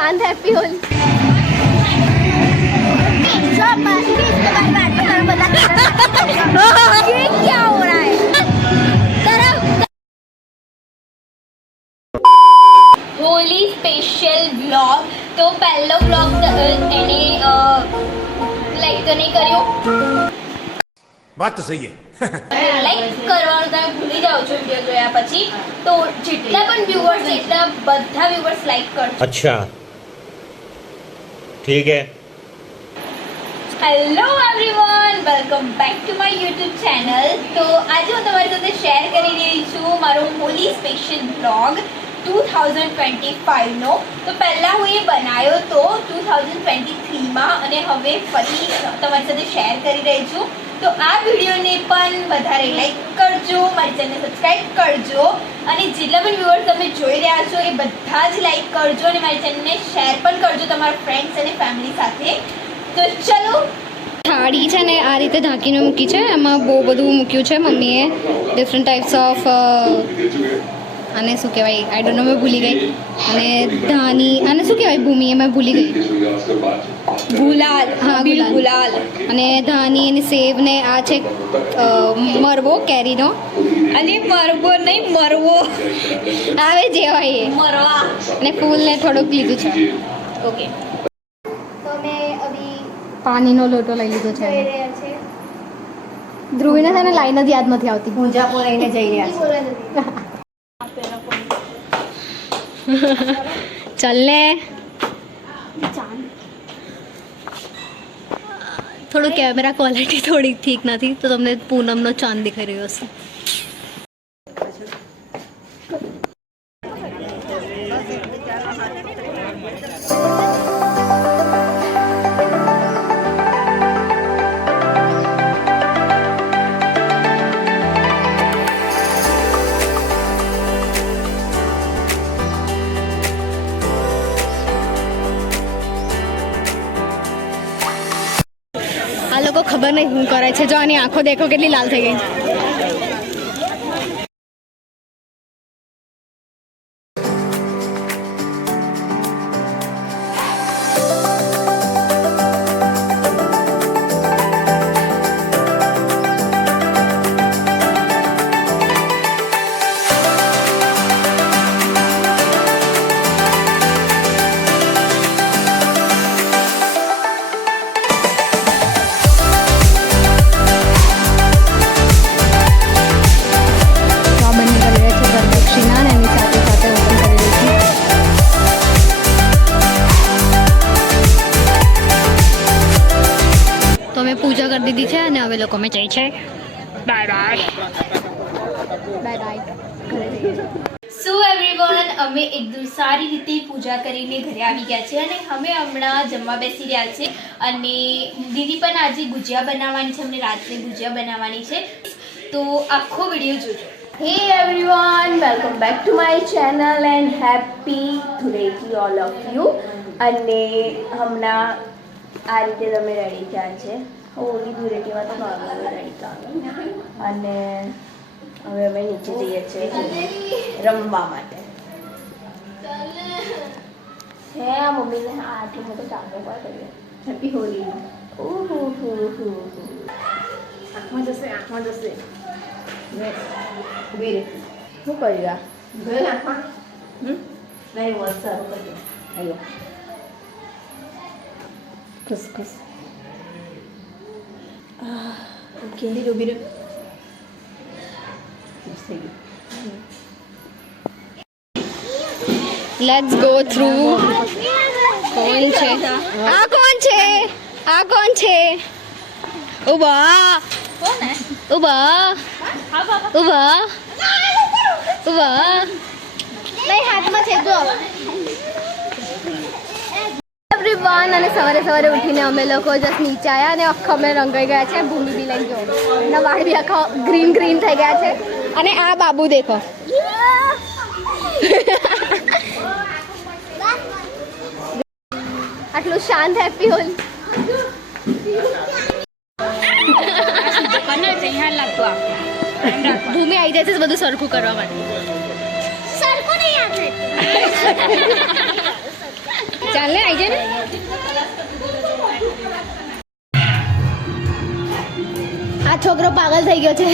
शांत हैप्पी होली ये क्या हो रहा है होली स्पेशल व्लॉग तो पहलो व्लॉग એને લાઈક તો નહીં કર્યો વાત તો સહી હે લાઈક કરવાનું તમે ભૂલી જાઓ છો વિડિયો જોયા પછી તો જેટલા પણ વ્યુઅર્સ એટલા બધા વ્યુઅર્સ લાઈક કરજો अच्छा ठीक है hello everyone welcome back to my YouTube channel તો આજે હું તમારી સાથે શેર કરી રહી છું મારો હોલી સ્પેશિયલ બ્લોગ 2025 નો તો પહેલા હું એ બનાવ્યો તો 2023 માં અને હવે ફરી તમારી સાથે શેર કરી રહી છું તો આ વિડીયોને પણ વધારે લાઈક કરજો મારી ચેનલને સબસ્ક્રાઇબ કરજો અને જેટલા પણ વ્યુઅર્સ તમે જોઈ રહ્યા છો એ બધા જ લાઈક કરજો અને મારી ચેનલને શેર પણ કરજો તમારા ફ્રેન્ડ્સ અને ફેમિલી સાથે તો ચલો થાળી છે ને આ રીતે ઢાંકીને મૂકી છે એમાં બહુ બધું મૂક્યું છે મમ્મીએ ડિફરન્ટ ટાઈપ્સ ઓફ આને શું કહેવાય આઈ ડોન્ટ નો મેં ભૂલી ગઈ અને ધાની આને શું કહેવાય ભૂમિ મેં ભૂલી ગઈ ગુલાલ હા ગુલાલ અને ધાની અને સેવ ને આ છે મરવો કેરીનો અને મરવો નહીં મરવો આવે જેવાય એ મરવા અને ફૂલને થોડુંક લીધું છે ઓકે તો મેં અભી પાણીનો લોટો લઈ લીધો છે ધ્રુવીને છે ને લાઈન જ યાદ નથી આવતી પૂજાપુર રહીને જઈ રહ્યા છે ચાલ ને થોડું કેમેરા ક્વોલિટી થોડી ઠીક નથી તો તમને પૂનમનો ચાંદ દેખાઈ રહ્યો હશે આ લોકો ખબર નહીં શું કરે છે જો આની આંખો દેખો કેટલી લાલ થઈ ગઈ પૂજા કરી દીધી છે અને હવે લોકો મેં જઈ છે બાય બાય બાય બાય સો એવરીવન અમે એકદમ સારી રીતે પૂજા કરીને ઘરે આવી ગયા છે અને અમે હમણાં જમવા બેસી રહ્યા છે અને દીદી પણ આજે ગુજિયા બનાવવાની છે અમને રાત્રે ગુજિયા બનાવવાની છે તો આખો વિડીયો જોજો હે everyone welcome back to my channel and happy Dhuleti all of you અને હમણાં આ રીતે તમે રેડી થયા છે હોળી ધૂળેટીમાં તો નોર્મલ રેડી થવાનું અને હવે અમે નીચે જઈએ છીએ રમવા માટે હે આ મમ્મીને આટલું મોટો ચાંદો પર કરીએ હેપી હોળી ઓહો આંખમાં જશે ઉભી રે શું કર્યું ગયો આંખમાં નહીં બસ સારું કર્યું આવ્યો ખુશ ઓકે ઉભી રે લેટ્સ ગો થ્રુ કોણ છે આ કોણ છે ઉભા નહીં હાથમાં છે જો એવરીવન અને સવારે ઉઠીને અમે લોકો જસ્ટ નીચે આવ્યા અને આખા અમે રંગાઈ ગયા છે ભૂમિ બી લઈ ગયો એના વાળ બી આખા ગ્રીન થઈ ગયા છે અને આ બાબુ દેખો આટલું શાંત હેપી હોલી ભૂમિ આવી જાય છે બધું સરખું કરવા માટે સરખું નહીં આપે ચાલ ને આવી જાય ને. આ છોકરો પાગલ થઈ ગયો છે.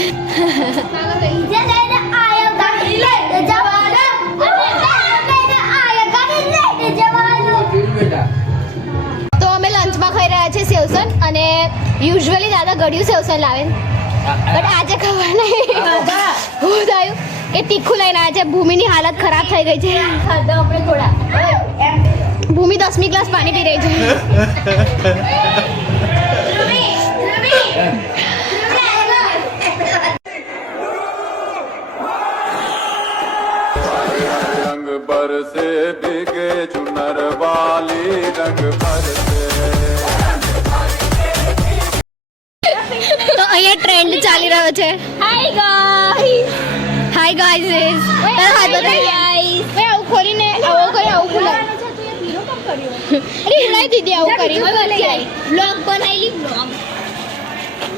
તો અમે લંચમાં ખાઈ રહ્યા છીએ સેવસન અને યુઝ્યુઅલી દાદા ગળ્યું સેવસન લાવે બટ આજે ખબર નહીં શું થયું કે તીખું લઈને આવ્યા છે. ભૂમિની હાલત ખરાબ થઈ ગઈ છે. ભૂમિ 10મી ક્લાસ પાણી પી રહી છે. रंग बरसे बिगे चुनर वाली रंग बरसे તો અહીંયા ટ્રેન્ડ ચાલી રહ્યો છે. હાય ગાઈસ તારા હાથ બતાવી ગાઈસ. મે આવું ખોલીને આવું કરી આવું ખોલા. અરે નહીં દીદી આવું કરી વ્લોગ बनाई व्लॉग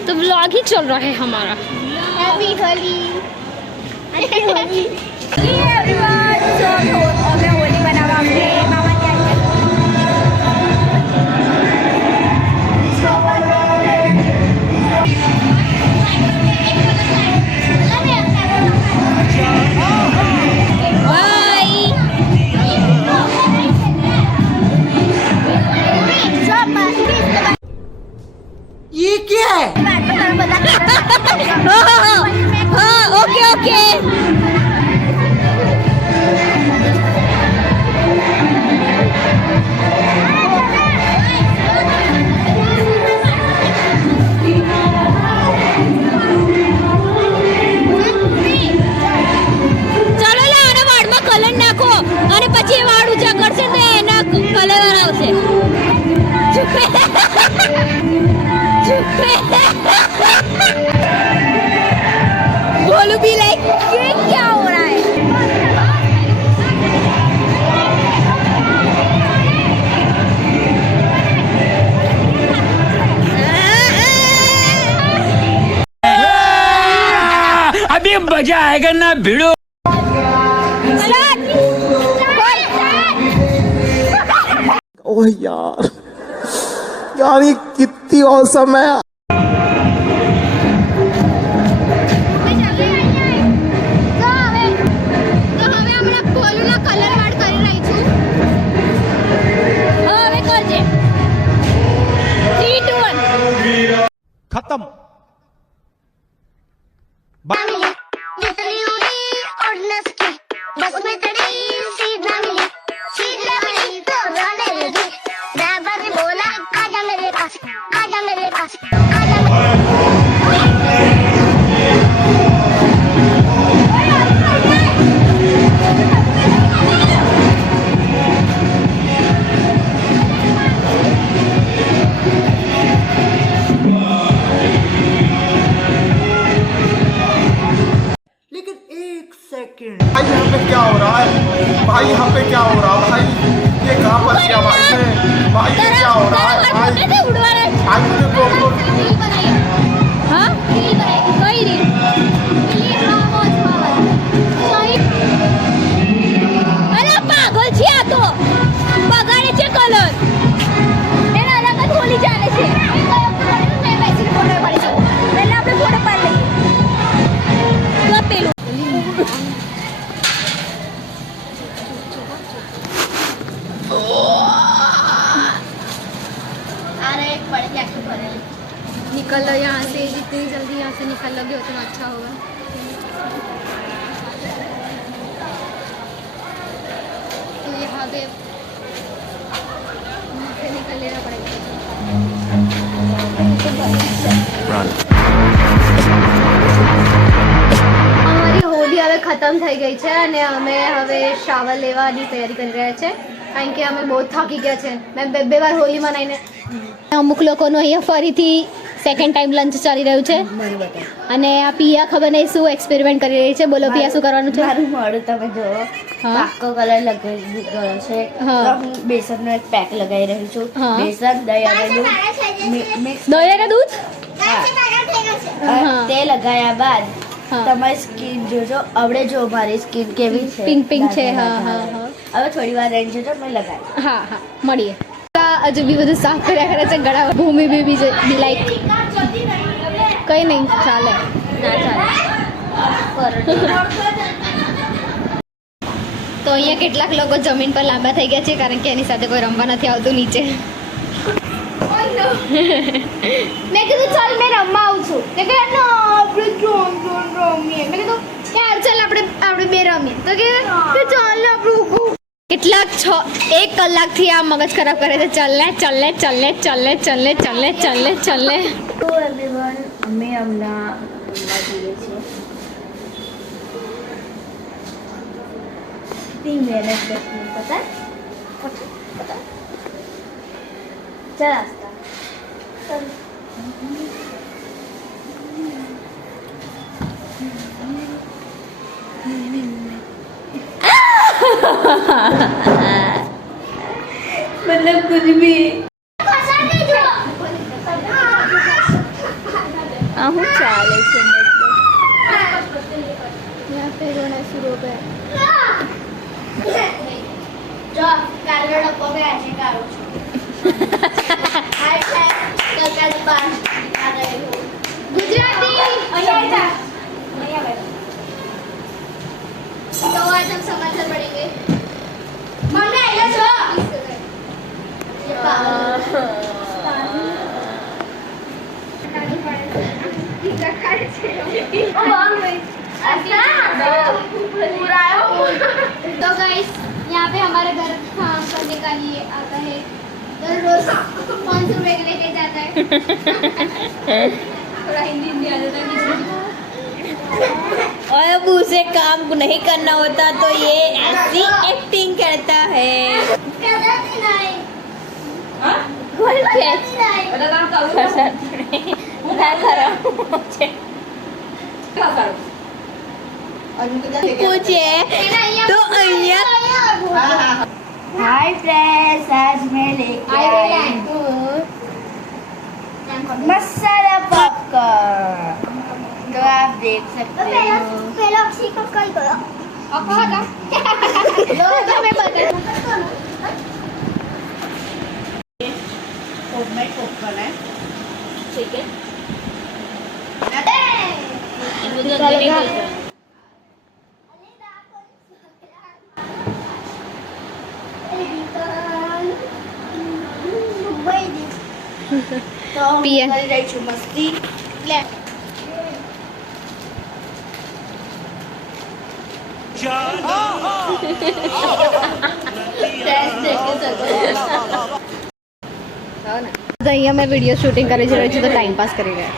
तो व्लॉग ही चल रहा है हमारा. Happy Holi. Happy Holi everyone. So અમે હોલી બનાવવા અમને મામા ત્યાં ये क्या है? हाँ ओके ओके. ચાલો લે આના વાળમાં કલર નાખો અને પછી એ વાળ ઊંચા કરશે ને એના કલર આવશે. बोलू भी लाइक ये क्या हो रहा है. अभी मजा आएगा ना भिड़ो. ओह यार यार ये कितनी औसम है. खत्म. भाई यहाँ पे क्या हो रहा है? भाई यहाँ पे क्या हो रहा है? भाई ये कहाँ पर किया भाई ने? भाई ये क्या हो रहा है? भाई भाई मुझे बोल हाँ कई रील અરે પાગલ છે આ તો બગાડે છે કલર એના અલગ જ હોલી ચાલે છે. મેં બેસીને ફોટો પાડી શકું પહેલા આપણે ફોટો પાડી લઈએ તો પેલું निकल लो यहाँ से. जितनी जल्दी यहाँ से निकल लोगे उतना अच्छा होगा. तो यहाँ पे निकल लेना पड़ेगा. અમારી હોલી હવે ખતમ થઈ ગઈ છે અને અમે હવે શાવર લેવાની તૈયારી કરી રહ્યા છે કારણ કે અમે બહુ થાકી ગયા છે. મેં બે વાર હોલી મનાવીને અમુક લોકોનું અહીંયા ફરીથી સેકન્ડ ટાઈમ લંચ ચાલી રહ્યું છે અને આ પિયા ખબર નહીં શું એક્સપેરિમેન્ટ કરી રહી છે. બોલો પિયા શું કરવાનું છે? મારું મોઢું તમે જો પાકો કલર લગાવી ગયો છે. તો હું બેસનનો એક પેક લગાવી રહી છું. બેસન દહીં અને દૂધ મિક્સ દહીં અને દૂધ તે લગાવ્યા બાદ તમારી સ્કિન જોજો. આવડે જો મારી સ્કિન કેવી છે. પિંક પિંક છે. હા હા હા હવે થોડી વાર રહીને જજો મેં લગાવી. હા હા મળીએ. હજુ બી બધું સાફ કર્યા કરે છે ગળા. ભૂમિ બી લાઈક કઈ નહીં ચાલે. ના ચાલે. તો અહીંયા કેટલાક લોકો જમીન પર લાંબા થઈ ગયા છે કારણ કે એની સાથે કોઈ રમવા નથી આવતું નીચે. મેં કીધું ચાલ મેં રમવા આવું છું. મેં કીધું ના આપણે રમીએ. મેં કીધું યાર ચાલ આપણે બે રમીએ. તો કે ચાલ આપણે કેટલાક 1 કલાકથી આ મગજ ખરાબ કરે છે. ચાલ ને. તો એવરીવન અમે હમણાં રમવા જઈએ છીએ. कितनी मेहनत करती हूँ पता है. चल रास्ता चल. मतलब कुछ भी હું ચાલે છે यहाँ पे रोना शुरू हो गया. જો કાલે ડબ્બો બે આજે કાઢું છું. गुजराती तो आज हम समाचार पढ़ेंगे. મમ્મી આયો છો. तो गाइस यहाँ पे हमारे घर काम करने का लिए आता है रोज 500 रुपए के लेके जाता है. थोड़ा हिंदी आ जाता है. और अब उसे काम नहीं करना होता तो ये ऐसी एक्टिंग करता है. पूछे तो અહીંયા हाय फ्रेंड्स आज मैं लेके आई हूँ मसाला पॉपकॉर्न. तो आप देख सकते हो. पहला अक्षय का कल करो अखा का लो तो मैं बता होममेड पॉपकॉर्न है. ठीक है. તો હું પીએ. કરી રહી છું મસ્તી. લે તો અહીંયા મેં વિડીયો શૂટિંગ કરી રહ્યો છું તો ટાઈમ પાસ કરી રહ્યા.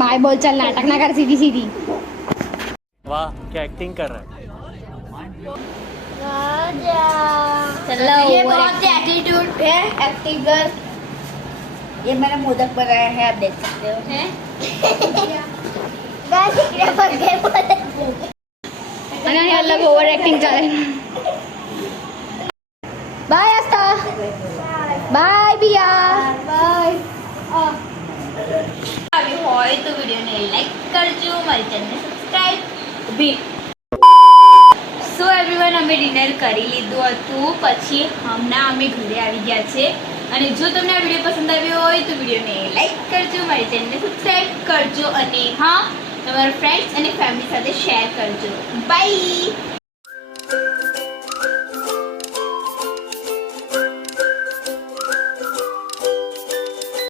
બાય બોલ ચાલ નાટક ના કર સીધી સીધી. वाह क्या एक्टिंग कर रहा है. चलो ये बहुत एटीट्यूड है एक्टिंग कर. ये मैंने मोदक बनाया है आप देख सकते हो. અને અહીંયા અલગ ઓવર એક્ટિંગ ચાલે. Bye Aastha bye Piya bye. આવી હોય તો વિડીયોને લાઈક કરજો, મારી ચેનલને સબસ્ક્રાઇબ બી. સો એવરીવન અમે ડિનર કરી લીધું હતું, પછી હમણાં અમે ઘરે આવી ગયા છે. અને જો તમને આ વિડીયો પસંદ આવ્યો હોય તો વિડીયોને લાઈક કરજો, મારી ચેનલને સબસ્ક્રાઇબ કરજો અને હા તમારા ફ્રેન્ડ્સ અને ફેમિલી સાથે શેર કરજો. બાય.